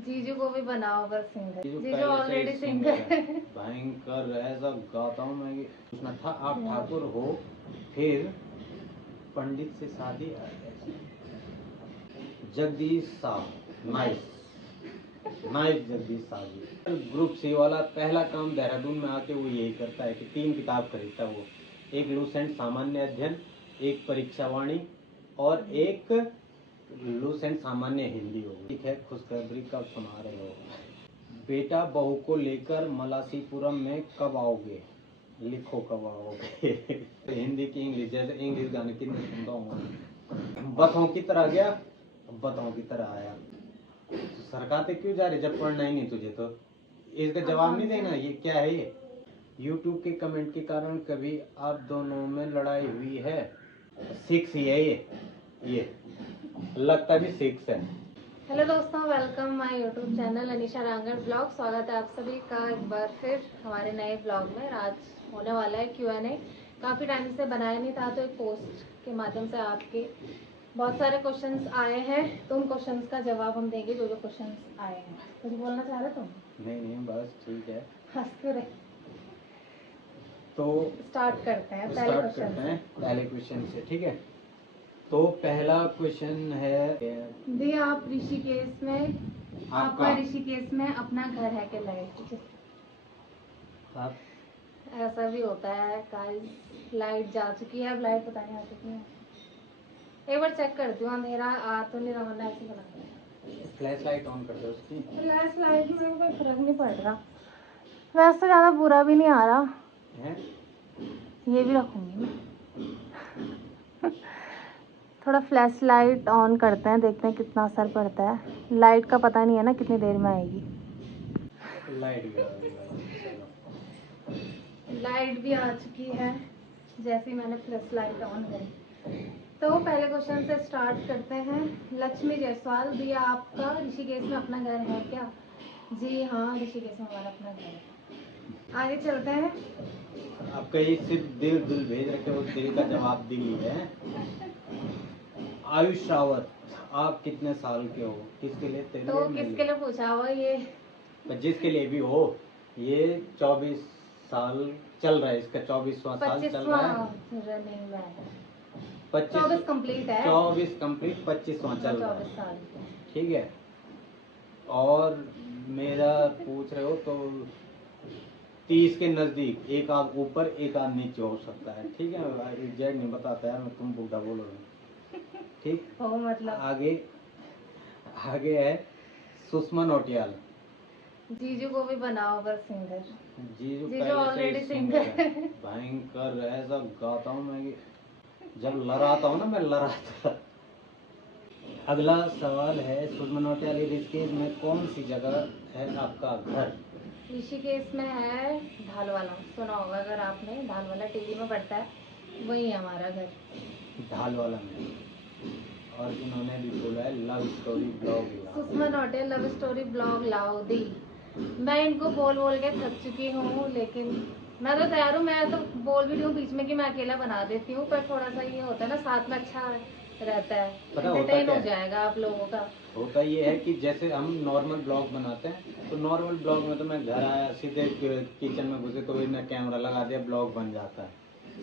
जीजू को भी बनाओ बस सिंगर। जीजू ऑलरेडी ऑलरेडी सिंगर है। भयंकर ऐसा गाता हूँ मैं कि पूछना था। आप ठाकुर हो फिर पंडित से शादी। जगदीश साहब नाइस नाइस। जगदीश साहब ग्रुप सी वाला पहला काम देहरादून में आके वो यही करता है कि 3 किताब खरीदता है वो। एक लूसेंट सामान्य अध्ययन, एक परीक्षावाणी और एक लूसेंट सामान्य हिंदी हो। ठीक है, खुशखबरी कब सुना रहे हो? बेटा बहू को लेकर मलासीपुरम में कब आओगे? लिखो कब आओगे। हिंदी की इंग्लिश, जैसे इंग्लिश गाने कितने सुनता हूँ। बतों की तरह गया, बतों की तरह आया। तो सरकाते क्यों जा रहे जब पढ़ना ही नहीं तुझे? तो इसका जवाब नहीं देना। ये क्या है? ये YouTube के कमेंट के कारण कभी आप दोनों में लड़ाई हुई है? 6 ही है ये लगता भी 6 है। हेलो दोस्तों, welcome my YouTube channel Anisha Rangad blog. स्वागत है आप सभी का एक बार फिर हमारे नए ब्लॉग में। आज होने वाला है Q&A। काफ़ी टाइम से बनाया नहीं था, तो एक पोस्ट के माध्यम से आपके बहुत सारे क्वेश्चंस आए हैं, तो उन क्वेश्चंस का जवाब हम देंगे। जो क्वेश्चंस आए हैं, कुछ बोलना चाह रहे तुम? नहीं बस ठीक है। हंस क्यों रहे? तो स्टार्ट करते हैं पहले क्वेश्चन से। ठीक है, तो पहला क्वेश्चन है दी, आप ऋषिकेश में, आपका ऋषिकेश में अपना घर है क्या? लाइट ऐसा भी होता है गाइस, लाइट जा चुकी है। अब लाइट पता नहीं आ चुकी है, एक बार चेक करती हूँ। अंधेरा आ तो नहीं रहा, वरना ऐसे बना। फ्लैश लाइट ऑन कर दो उसकी। फ्लैश लाइट में कोई फर्क नहीं पड़ रहा, वैसे ज़्यादा बुरा भी नहीं आ रहा है। ये भी रखूंगी मैं। थोड़ा फ्लैश लाइट ऑन करते हैं, देखते हैं कितना असर पड़ता है। लाइट का पता नहीं है ना कितनी देर में आएगी। लाइट भी आ चुकी है जैसे ही मैंने फ्लैश लाइट ऑन करी। तो पहले क्वेश्चन से स्टार्ट करते हैं। लक्ष्मी जायसवाल, दिया आपका ऋषिकेश में अपना घर है क्या? जी हाँ, ऋषिकेश में हमारा अपना घर है। आगे चलते हैं। आपका ये सिर्फ दिल भेज रखे, वो दिल का जवाब दिल ही है। आयुष रावत, आप कितने साल के हो? किसके लिए? तेरे तो लिए? किसके लिए पूछा हुआ ये? जिसके लिए भी हो। ये 24 साल चल रहा है, इसका 24वां साल चल रहा है रनिंग में। 24 कंप्लीट है। 24 कंप्लीट, 25वां चल रहा है। 24 साल। ठीक है, और मेरा पूछ रहे हो तो 30 के नजदीक, एक आध ऊपर एक आध नीचे हो सकता है। ठीक है, एग्जैक्ट नहीं बताता यार मैं, तुम बुढ़ा बोलो। ठीक हो मतलब। आगे है सुषमा नौटियाल। जीजू को भी बनाओ बस सिंगर। जीजू ऑलरेडी सिंगर है। भयंकर ऐसा गाता हूँ मैं कि जब लड़ाता हूँ ना, मैं लड़ाता। अगला सवाल है सुषमा नौटियाल, ऋषिकेश में कौन सी जगह है आपका घर? ऋषिकेश में है ढालवाला, सुना होगा अगर आपने। ढालवाला टीवी में पड़ता है, वही है हमारा घर, ढालवाला में। और इन्होंने भी बोला है लव स्टोरी ब्लॉग लाओ। Sushma Nautiyal love story blog लाओ दी। मैं इनको बोल के थक चुकी हूँ, लेकिन मैं तो तैयार हूँ। मैं तो बोल भी रही हूँ बीच में कि मैं अकेला बना देती हूँ, पर थोड़ा सा ये होता है ना, साथ में अच्छा रहता है, एंटरटेन हो जाएगा आप लोगों का। होता ये है कि जैसे हम नॉर्मल ब्लॉग बनाते हैं, तो नॉर्मल ब्लॉग में तो मैं घर आया सीधे किचन में घुसे तो इन्हें कैमरा लगा दिया, ब्लॉग बन जाता है।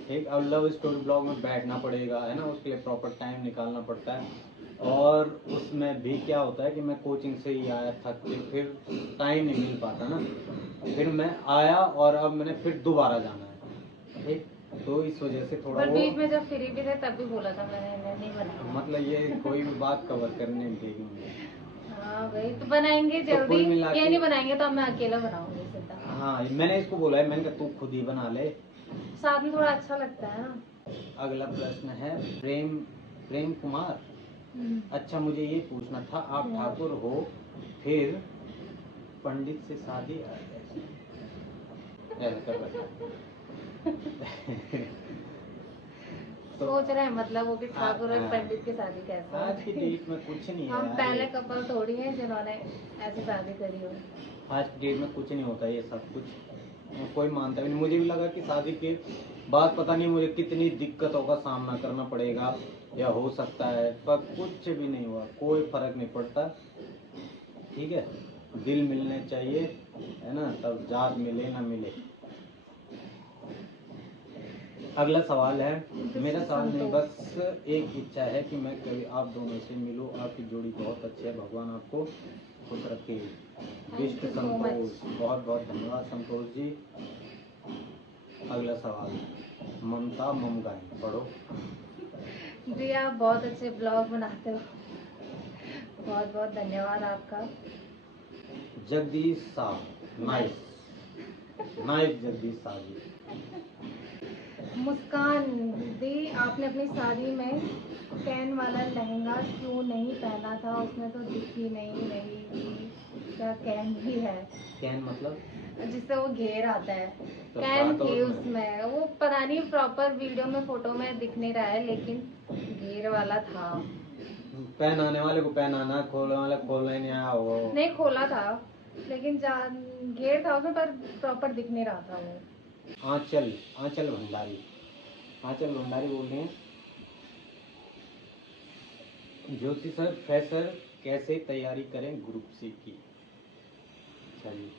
ठीक, अब लव स्टोरी ब्लॉग में बैठना पड़ेगा, है ना, उसके लिए प्रॉपर टाइम निकालना पड़ता है। और उसमें भी क्या होता है कि मैं कोचिंग से ही आया थक के, फिर टाइम नहीं मिल पाता ना, फिर मैं आया और अब मैंने फिर दोबारा जाना है। ठीक, तो इस वजह से थोड़ा पर बीच में जब फ्री भी थे तब भी बोला था मैंने, नहीं बनाया। मतलब ये कोई भी बात कवर करने नहीं देगी मुझे। हाँ भाई, तो बनाएंगे जल्दी। ये नहीं बनाएंगे तो मैं अकेला बनाऊंगी सीधा। हाँ, मैंने इसको बोला है, मैंने कहा तू खुद ही बना ले, साथ में थोड़ा अच्छा लगता है ना। अगला प्रश्न है प्रेम कुमार। अच्छा, मुझे ये पूछना था, आप ठाकुर हो फिर पंडित से शादी ऐसा कर सोच रहे हैं मतलब वो कि ठाकुर और पंडित की शादी कैसे? आज की डेट में कुछ नहीं है। हम पहले कपल थोड़ी हैं जिन्होंने ऐसी शादी करी हो। आज की डेट में कुछ नहीं होता ये सब कुछ, कोई मानता भी नहीं। मुझे भी लगा कि शादी के बाद पता नहीं मुझे कितनी दिक्कतों का सामना करना पड़ेगा या हो सकता है, पर कुछ भी नहीं हुआ, कोई फर्क नहीं पड़ता। ठीक है, दिल मिलने चाहिए, है ना, तब जात मिले ना मिले। अगला सवाल है, मेरा सवाल नहीं, बस एक इच्छा है कि मैं कभी आप दोनों से मिलूं। आपकी जोड़ी बहुत अच्छी है, भगवान आपको खुश रखे। विष्ट you so संतोष, बहुत बहुत धन्यवाद संतोष जी। अगला सवाल, ममता ममगाई, पढ़ो। जी आप बहुत अच्छे ब्लॉग बनाते हो, बहुत बहुत धन्यवाद आपका। Jagdish Shah, nice nice Jagdish Shah ji. मुस्कान दी, आपने अपनी शादी में कैन वाला लहंगा क्यों नहीं पहना था? उसमें तो दिख ही नहीं रही थी, क्या कैन भी है? कैन मतलब जिससे वो घेर आता है, तो कैन था तो थी उसमें। उसमें, वो पता नहीं प्रॉपर वीडियो में फोटो में दिख नहीं रहा है, लेकिन घेर वाला था। पहनाने वाले को पहनाना, खोलने वाले को खोलना ही नहीं आया वो। नहीं खोला था, लेकिन घेर था उसमें, पर प्रॉपर दिख नहीं रहा था वो। आंचल, आंचल भंडारी, आंचल भंडारी बोल रहे हैं। ज्योति सर फ्रेशर कैसे तैयारी करें ग्रुप सी की? चलिए,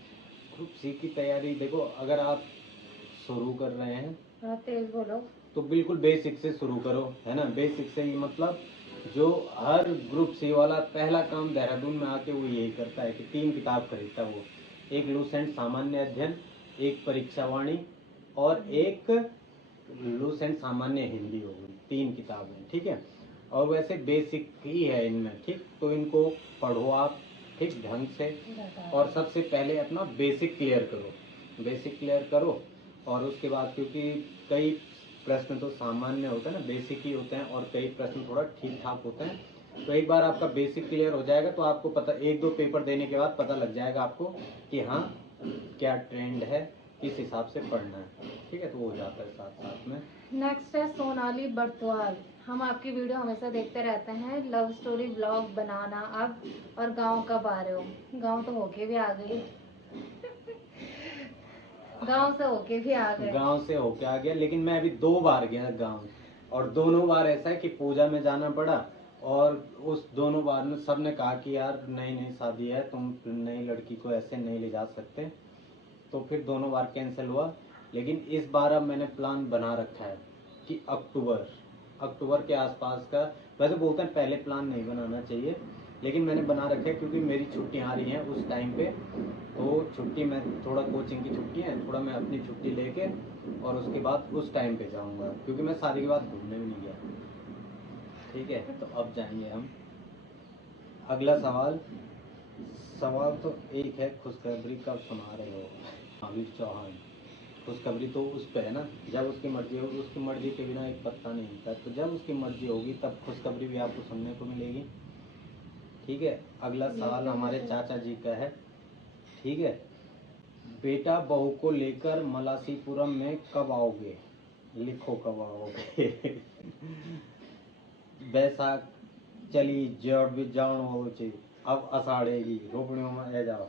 ग्रुप सी की तैयारी देखो, अगर आप शुरू कर रहे हैं हाँ तेज बोलो। तो बिल्कुल बेसिक से शुरू करो, है ना। बेसिक से ही मतलब जो हर ग्रुप सी वाला पहला काम देहरादून में आके वो यही करता है कि 3 किताब खरीदता है वो। एक लूसेंट सामान्य अध्ययन, एक परीक्षावाणी और एक लूसेंट सामान्य हिंदी हो गई। 3 किताबें, ठीक है। और वैसे बेसिक ही है इनमें, ठीक, तो इनको पढ़ो आप ठीक ढंग से। और सबसे पहले अपना बेसिक क्लियर करो, बेसिक क्लियर करो। और उसके बाद, क्योंकि कई प्रश्न तो सामान्य होते हैं ना, बेसिक ही होते हैं, और कई प्रश्न थोड़ा ठीक ठाक होते हैं। तो एक बार आपका बेसिक क्लियर हो जाएगा तो आपको पता, 1-2 पेपर देने के बाद पता लग जाएगा आपको कि हाँ क्या ट्रेंड है, किस हिसाब से पढ़ना है, ठीक है। तो वो हो जाता है साथ साथ में। नेक्स्ट है सोनाली बर्तवाल, हम आपकी वीडियो हमेशा देखते रहते हैं, लव स्टोरी ब्लॉग बनाना अब, और गांव कब आ रहे हो? गांव तो होके भी आ गई, गांव से होके भी आ गए। गांव से होके आ गया, लेकिन मैं अभी 2 बार गया गांव, और दोनों बार ऐसा है कि पूजा में जाना पड़ा, और उस दोनों बार में सबने कहा कि यार नई नई शादी है, तुम नई लड़की को ऐसे नहीं ले जा सकते, तो फिर दोनों बार कैंसिल हुआ। लेकिन इस बार अब मैंने प्लान बना रखा है कि अक्टूबर के आसपास का। वैसे बोलते हैं पहले प्लान नहीं बनाना चाहिए, लेकिन मैंने बना रखा है क्योंकि मेरी छुट्टियाँ आ रही हैं उस टाइम पे। तो छुट्टी में थोड़ा, कोचिंग की छुट्टी है, थोड़ा मैं अपनी छुट्टी लेके और उसके बाद उस टाइम पे जाऊंगा, क्योंकि मैं शादी के बाद घूमने भी नहीं गया, ठीक है। तो अब जाएंगे हम। अगला सवाल, सवाल तो एक है, खुशखबरी कब सुना रहे हो? आमिर चौहान, खुशखबरी तो उस पे है ना, जब उसकी मर्जी होगी, उसकी मर्जी के बिना एक पत्ता नहीं हिलता, तो जब उसकी मर्जी होगी तब खुशखबरी भी आपको सुनने को मिलेगी, ठीक है। अगला सवाल हमारे चाचा जी का है, ठीक है। बेटा बहू को लेकर मलासीपुरम में कब आओगे? लिखो कब आओगे। बैसाख चली जड़ भी जान हो चे, अब अषाढ़ेगी रोपड़ियों में आ जाओ।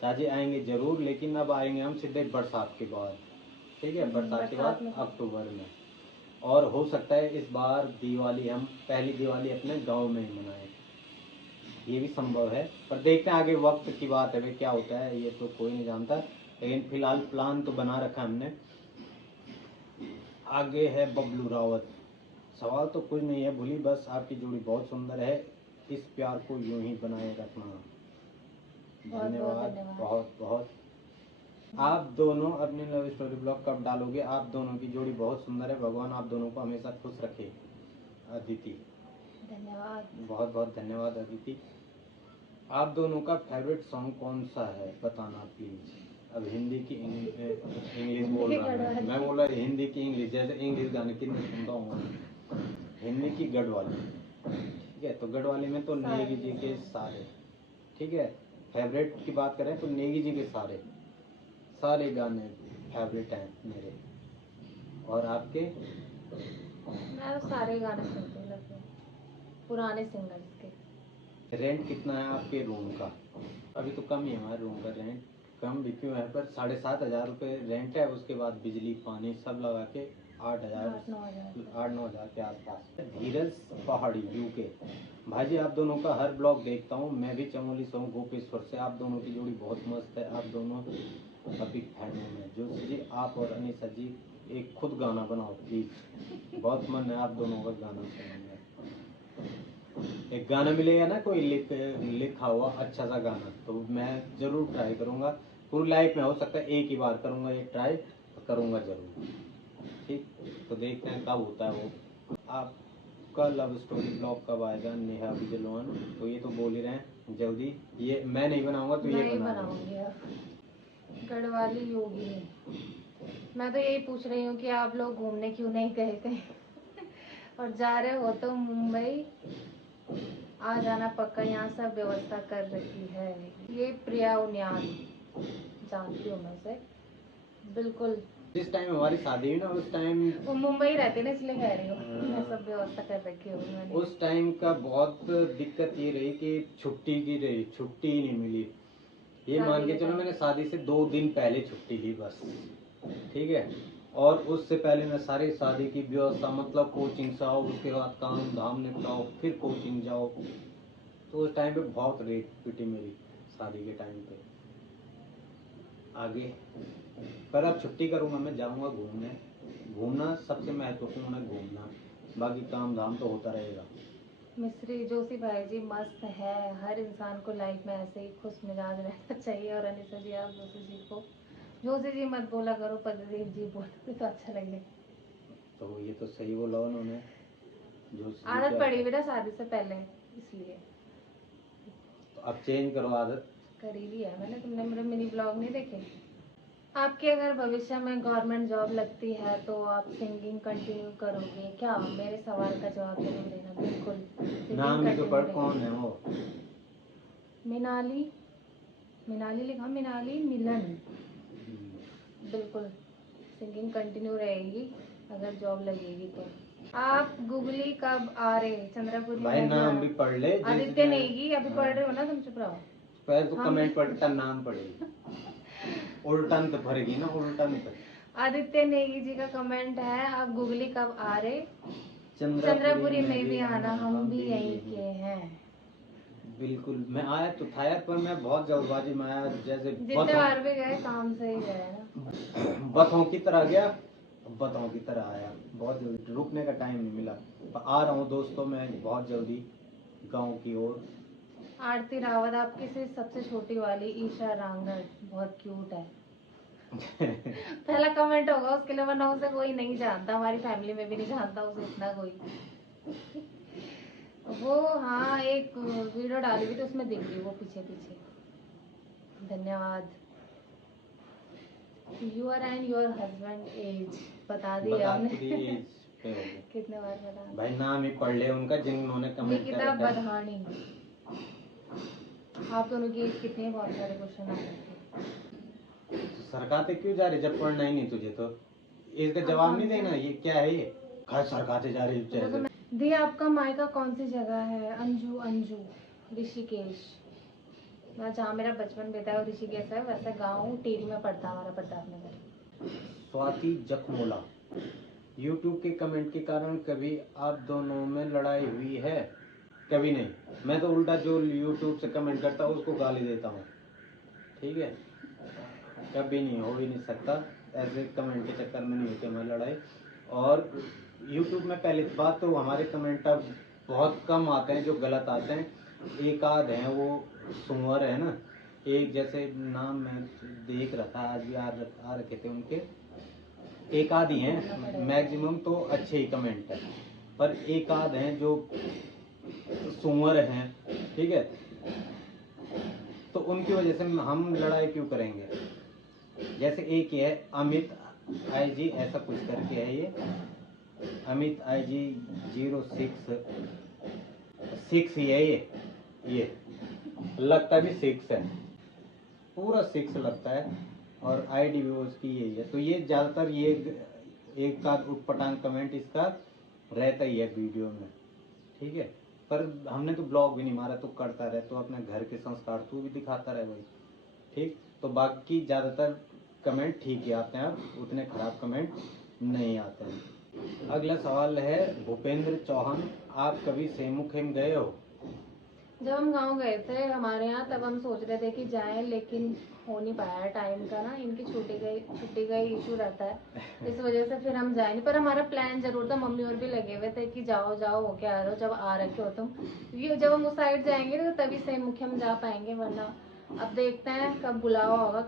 चाची आएंगे जरूर, लेकिन अब आएंगे हम सीधे बरसात के बाद, ठीक है, बरसात के बाद अक्टूबर में। और हो सकता है इस बार दिवाली हम पहली दिवाली अपने गांव में ही मनाएं, ये भी संभव है, पर देखते हैं आगे, वक्त की बात है, क्या होता है ये तो कोई नहीं जानता, लेकिन फिलहाल प्लान तो बना रखा हमने। आगे है बबलू रावत, सवाल तो कुछ नहीं है भूली, बस आपकी जोड़ी बहुत सुंदर है, इस प्यार को यूं ही बनाए रखना। धन्यवाद, बहुत बहुत। आप दोनों अपनी लव स्टोरी ब्लॉग कब डालोगे? आप दोनों की जोड़ी बहुत सुंदर है, भगवान आप दोनों को हमेशा खुश रखे। अदिति, धन्यवाद, बहुत बहुत धन्यवाद अदिति। आप दोनों का फेवरेट सॉन्ग कौन सा है बताना प्लीज। अब हिंदी की इंग्लिश बोल रहा है, मैं बोला हिंदी की इंग्लिश, जैसे इंग्लिश गाने कितने सुनता हूँ। हिंदी की गढ़वाली, ठीक है। तो गढ़वाली में तो नेगी जी के सारे, ठीक है। फेवरेट की बात करें तो नेगी जी के सारे सारे गाने फेवरेट हैं मेरे। और आपके? मैं तो सारे गाने सुनती हूँ लगभग, पुराने सिंगर्स के। रेंट कितना है आपके रूम का? अभी तो कम ही है हमारे रूम का रेंट, कम भी क्यों है, पर 7,500 रुपये रेंट है, उसके बाद बिजली पानी सब लगा के 8,000 8-9 हज़ार 8-9 हज़ार के आसपास। धीरज पहाड़ी यूके, भाजी आप दोनों का हर ब्लॉग देखता हूँ, मैं भी चमोली से हूँ गोपेश्वर से। आप दोनों की जोड़ी बहुत मस्त है, आप दोनों अभी फैन हूँ मैं। जोशी जी आप और अनीसा जी एक खुद गाना बनाओ प्लीज, बहुत मन है आप दोनों का गाना सुनने। एक गाना मिलेगा ना कोई लिखा हुआ अच्छा सा गाना, तो मैं जरूर ट्राई करूँगा। पूरी लाइफ में हो सकता है एक ही बार करूँगा ये ट्राई, तो करूँगा जरूर। ठीक, तो देखते हैं कब होता है वो। आपका लव स्टोरी ब्लॉग कब आएगा नेहा विजलवान? तो ये तो बोल ही रहे हैं जल्दी, ये मैं नहीं बनाऊंगा तो ये नहीं बना बनाऊंगी अब। गढ़वाली योगी, मैं तो यही पूछ रही हूँ कि आप लोग घूमने क्यों नहीं गए कहीं और जा रहे हो तो मुंबई आ जाना पक्का, यहाँ सब व्यवस्था कर रखी है। ये प्रिया उनियाल, जानती हूँ मैं उसे बिल्कुल। जिस टाइम हमारी शादी हुई ना उस टाइम, वो मुंबई रहते ना इसलिए कह रही हूँ, मैं सब व्यवस्था कर रखी हूँ मैंने। उस टाइम का बहुत दिक्कत ये रही कि छुट्टी की रही, छुट्टी ही नहीं मिली। ये मान के चलो मैंने शादी से 2 दिन पहले छुट्टी ली बस, ठीक है। और उससे पहले मैं सारी शादी की व्यवस्था, मतलब कोचिंग से आओ, उसके बाद काम धाम निपटाओ, फिर कोचिंग जाओ। तो उस टाइम पे बहुत रेट पिटी मेरी शादी के टाइम पे। आगे पर अब छुट्टी करूँगा, मैं जाऊँगा घूमने। घूमना सबसे महत्वपूर्ण है, घूमना, बाकी काम धाम तो होता रहेगा। मिस्री जोशी भाई जी मस्त है, हर इंसान को लाइफ में ऐसे ही खुश मिजाज रहना चाहिए। और अनिसा जी आप जोशी जी को जोशी जी मत बोला करो, पददेव जी बोलोगे तो अच्छा लगेगा। तो ये तो सही बोला उन्होंने, जो आदत पड़ी बेटा शादी से पहले, इसलिए तो अब चेंज करो आदत। करी ली है मैंने, तुमने मेरे मिनी ब्लॉग नहीं देखे? आपके अगर भविष्य में गवर्नमेंट जॉब लगती है तो आप सिंगिंग कंटिन्यू करोगे क्या? मेरे सवाल का जवाब जरूर देना। बिल्कुल नाम ही तो पढ़, कौन है वो? मिनाली, मिनाली लिखा, मिनाली मिलन। बिल्कुल सिंगिंग कंटिन्यू रहेगी अगर जॉब लगेगी तो। आप गूगली कब आ रहे? चंद्रपुरी भाई में नाम भी पढ़ ले। आदित्य नेगी अभी पढ़ रहे हो ना तुम? चुप रहो। पहले तो कमेंट पढ़ता नाम पढ़ेगी, उल्टन तो भरेगी ना, उल्टन तो। आदित्य नेगी जी का कमेंट है, आप गूगली कब आ रहे? चंद्रपुरी में भी आना, हम भी यहीं के हैं। बिल्कुल, मैं आया तो था यार, पर मैं बहुत जल्दबाजी में आया, जैसे जितने बार भी गए काम से ही गए ना, बतों की तरह गया, बतों की तरह आया। बहुत जल्दी, रुकने का टाइम नहीं मिला। पर आ रहा हूँ दोस्तों मैं बहुत जल्दी गांव की ओर। आरती रावत आपकी से सबसे छोटी वाली ईशा रांगड़ बहुत क्यूट है। पहला कमेंट होगा उसके लिए, वरना उसे कोई नहीं जानता, हमारी फैमिली में भी नहीं जानता उसे इतना कोई। वो हाँ एक वीडियो डाली हुई तो उसमें दिख गई वो पीछे पीछे। धन्यवाद। Your and your husband age बता दी हमने। कितने बार बता भाई नाम ही पढ़ ले उनका जिन्होंने कमेंट कर निकिता रखा है। बरहानी, आप दोनों की एज कितनी है? बहुत सारे क्वेश्चन आ रहे थे। सरकाते क्यों जा रही जब पढ़ना ही नहीं तुझे? तो इसका जवाब नहीं देना, ये क्या है? ये खैर सरकाते जा रही है। दी आपका मायका कौन सी जगह है? अंजू, अंजू ऋषिकेश। मैं जहाँ मेरा बचपन बीता है ऋषिकेश है, वैसे गाँव टीरी में पड़ता हमारा प्रतापनगर। स्वाति जखमोला, YouTube के कमेंट के कारण कभी आप दोनों में लड़ाई हुई है? कभी नहीं, मैं तो उल्टा जो YouTube से कमेंट करता हूँ उसको गाली देता हूँ, ठीक है। कभी नहीं, हो ही नहीं सकता, ऐसे कमेंट के चक्कर में नहीं होती हमारी लड़ाई। और YouTube में पहली बात तो हमारे कमेंट अब बहुत कम आते हैं जो गलत आते हैं। एक आध हैं वो सुअर है ना, एक जैसे नाम मैं देख रहा था आज भी आ रखे थे उनके, एक आध ही हैं, मैक्सिमम तो अच्छे ही कमेंट है, पर एक आध हैं जो सुअर हैं, ठीक है। तो उनकी वजह से हम लड़ाई क्यों करेंगे? जैसे एक है अमित आई जी, ऐसा कुछ करके है ये, अमित आई जी 06 ही है ये लगता भी 6 है, पूरा 6 लगता है, और आईडी भी उसकी यही है। तो ये ज़्यादातर ये एक का उटपटांग कमेंट इसका रहता ही है वीडियो में, ठीक है। पर हमने तो ब्लॉग भी नहीं मारा, तो करता रहे, तो अपने घर के संस्कार तू भी दिखाता रहे भाई, ठीक। तो बाकी ज़्यादातर कमेंट ठीक ही आते हैं, अब उतने खराब कमेंट नहीं आते हैं। अगला सवाल है भूपेंद्र चौहान, आप कभी सेमुखेम गए हो? जब हम गांव गए थे हमारे यहाँ, तब हम सोच रहे थे कि जाएं, लेकिन हो नहीं पाया टाइम का ना, इनकी छुट्टी का इशू रहता है, इस वजह से फिर हम जाए नहीं। पर हमारा प्लान जरूर था, मम्मी और भी लगे हुए थे कि जाओ जाओ होके आ रहे हो, जब आ रखे हो तुम, क्योंकि जब हम उस साइड जाएंगे तो तभी सेमुखे हम जा पाएंगे, वरना अब देखते हैं कब बुलावा होगा,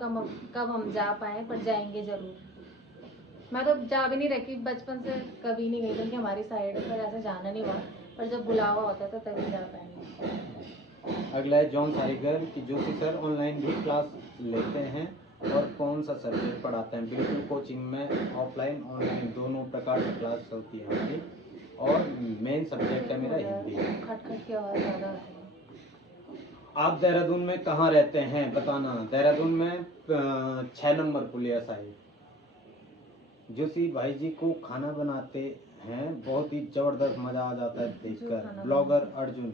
कब हम जा पाए, पर जाएंगे जरूर। मैं तो जा भी नहीं रखी बचपन से, कभी नहीं गई, क्योंकि हमारी साइड पर ऐसा जाना नहीं हुआ, पर जब बुलावा होता है तो तभी जा पाएंगे। अगला है जॉन सारिगर कि जोशी सर ऑनलाइन भी क्लास लेते हैं और कौन सा सब्जेक्ट पढ़ाते हैं? बिल्कुल, कोचिंग में ऑफलाइन ऑनलाइन दोनों प्रकार की क्लास होती है हमारी, और मेन सब्जेक्ट है मेरा हिंदी। खटखट की आवाज़ ज़्यादा आ रही है। आप देहरादून में कहाँ रहते हैं बताना? देहरादून में 6 नंबर पुलिया साहिब। जोशी भाई जी को खाना बनाते हैं बहुत ही जबरदस्त, मजा आ जाता है देखकर। ब्लॉगर अर्जुन,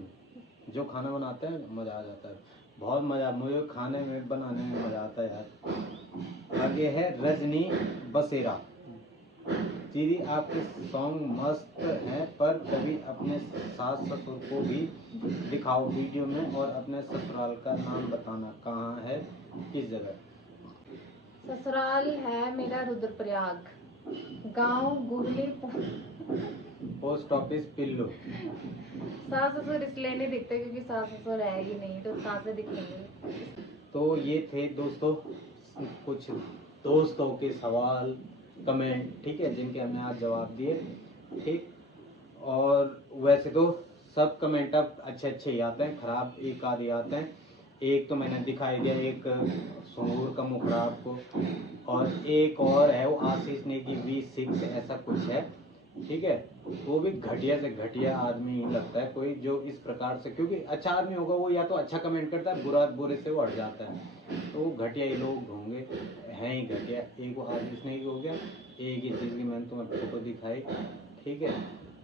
जो खाना बनाते हैं मजा आ जाता है, बहुत मजा, मुझे खाने में बनाने में मजा आता है यार। आगे है रजनी बसेरा, दीदी आपके सॉन्ग मस्त हैं, पर कभी अपने सास ससुर को भी दिखाओ वीडियो में, और अपने ससुराल का नाम बताना, कहाँ है, किस जगह? ससुराल है मेरा रुद्रप्रयाग, गांव गुरली, पोस्ट ऑफिस पिल्लू। सास ससुर इसलिए नहीं दिखते क्योंकि सास ससुर है ही नहीं, तो कहाँ से दिखेंगे। तो ये थे दोस्तों कुछ दोस्तों के सवाल कमेंट, ठीक है, जिनके हमने आज जवाब दिए, ठीक। और वैसे तो सब कमेंट अब अच्छे अच्छे ही आते हैं, खराब एक आधे आते हैं। एक तो मैंने दिखाई दिया, एक सूंगूर का मुखड़ा आपको, और एक और है वो आशीष ने की V6 ऐसा कुछ है, ठीक है। वो भी घटिया से घटिया आदमी ही लगता है कोई, जो इस प्रकार से, क्योंकि अच्छा आदमी होगा वो या तो अच्छा कमेंट करता है, बुरे से वो हट जाता है, तो वो घटिया ही लोग होंगे, हैं ही घटिया। एक वो आशीष ने हो गया, एक ही चीज़ की मैंने तुम्हें फोटो दिखाई, ठीक है,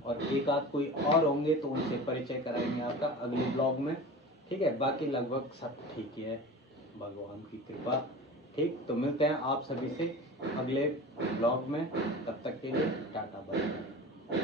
और एक आध कोई और होंगे तो उनसे परिचय कराएंगे आपका अगले ब्लॉग में, ठीक है। बाकी लगभग सब ठीक ही है, भगवान की कृपा, ठीक। तो मिलते हैं आप सभी से अगले ब्लॉग में, तब तक के लिए टाटा बाय।